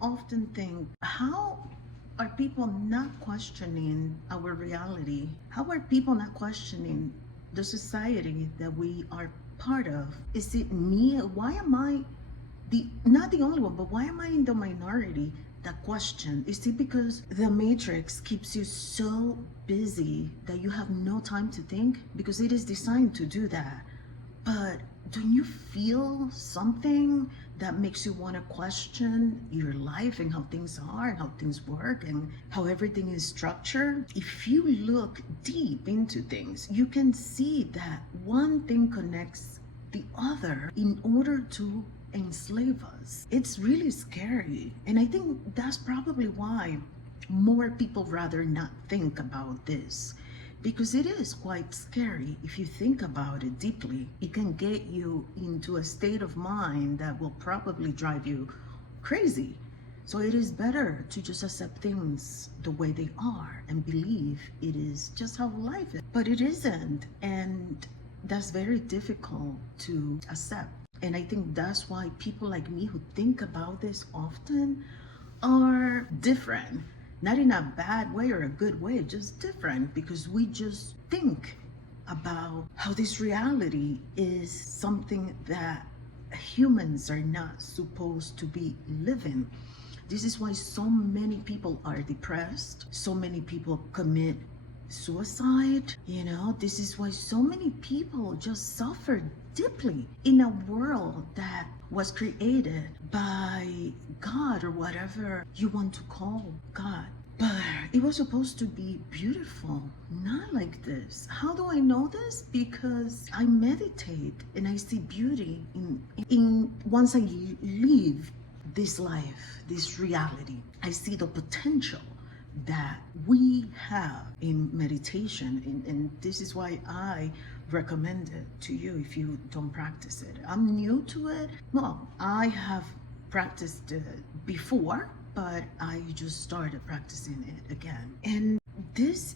often think, how are people not questioning our reality? How are people not questioning the society that we are part of? Is it me? Why am I not the only one, but why am I in the minority that question? Is it because the matrix keeps you so busy that you have no time to think? Because it is designed to do that. But don't you feel something that makes you want to question your life and how things are and how things work and how everything is structured? If you look deep into things, you can see that one thing connects the other in order to enslave us. It's really scary. And I think that's probably why more people rather not think about this, because it is quite scary. If you think about it deeply, it can get you into a state of mind that will probably drive you crazy. So it is better to just accept things the way they are and believe it is just how life is. But it isn't, and that's very difficult to accept. And I think that's why people like me who think about this often are different. Not in a bad way or a good way, just different, because we just think about how this reality is something that humans are not supposed to be living. This is why so many people are depressed, so many people commit suicide. This is why so many people just suffer deeply in a world that was created by God, or whatever you want to call God. But it was supposed to be beautiful, not like this. How do I know this? Because I meditate and I see beauty in once I live this life, this reality. I see the potential that we have in meditation, and this is why I recommend it to you if you don't practice it. I'm new to it. Well, I have practiced it before, but I just started practicing it again. And this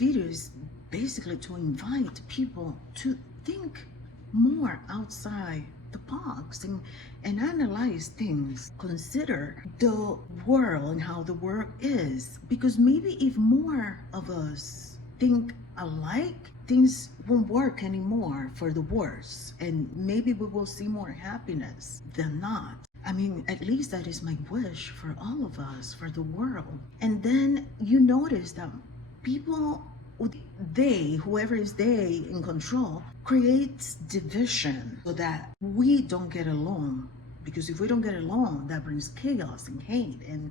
video is basically to invite people to think more outside the box and analyze things. Consider the world and how the world is, because maybe if more of us think alike, things won't work anymore for the worse, and maybe we will see more happiness than not. I mean, at least that is my wish for all of us, for the world. And then you notice that people, whoever is they in control, creates division so that we don't get along. Because if we don't get along, that brings chaos and hate. And,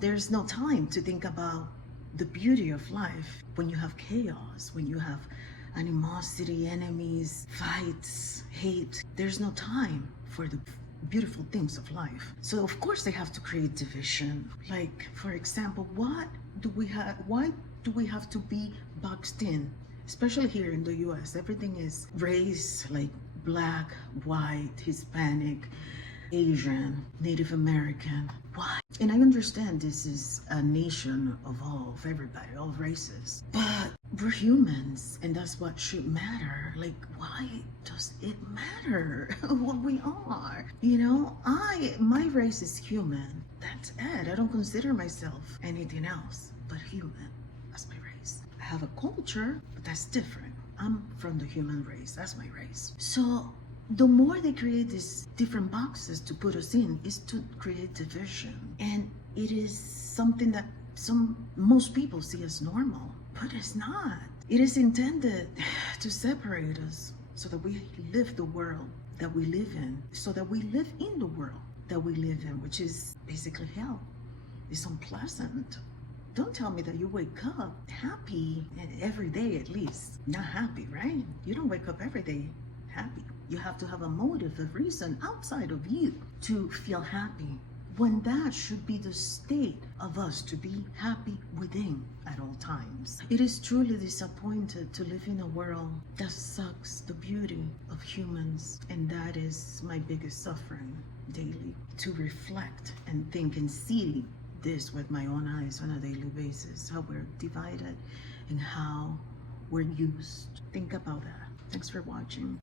there's no time to think about the beauty of life when you have chaos, when you have animosity, enemies, fights, hate. There's no time for the beautiful things of life. So of course they have to create division. Like, for example, why do we have to be boxed in? Especially here in the US, everything is race, like black, white, Hispanic, Asian, Native American. Why? And I understand this is a nation of everybody, all races. But we're humans, and that's what should matter. Like, why does it matter what we are? My race is human. That's it. I don't consider myself anything else but human. That's my race. I have a culture, but that's different. I'm from the human race. That's my race. So the more they create these different boxes to put us in is to create division. And it is something that most people see as normal, but it's not. It is intended to separate us so that we live the world that we live in, so that we live in the world that we live in, which is basically hell. It's unpleasant. Don't tell me that you wake up happy every day, at least. Not happy, right? You don't wake up every day happy. You have to have a motive, a reason outside of you to feel happy, when that should be the state of us, to be happy within at all times. It is truly disappointing to live in a world that sucks the beauty of humans, and that is my biggest suffering daily, to reflect and think and see this with my own eyes on a daily basis, how we're divided and how we're used. Think about that. Thanks for watching.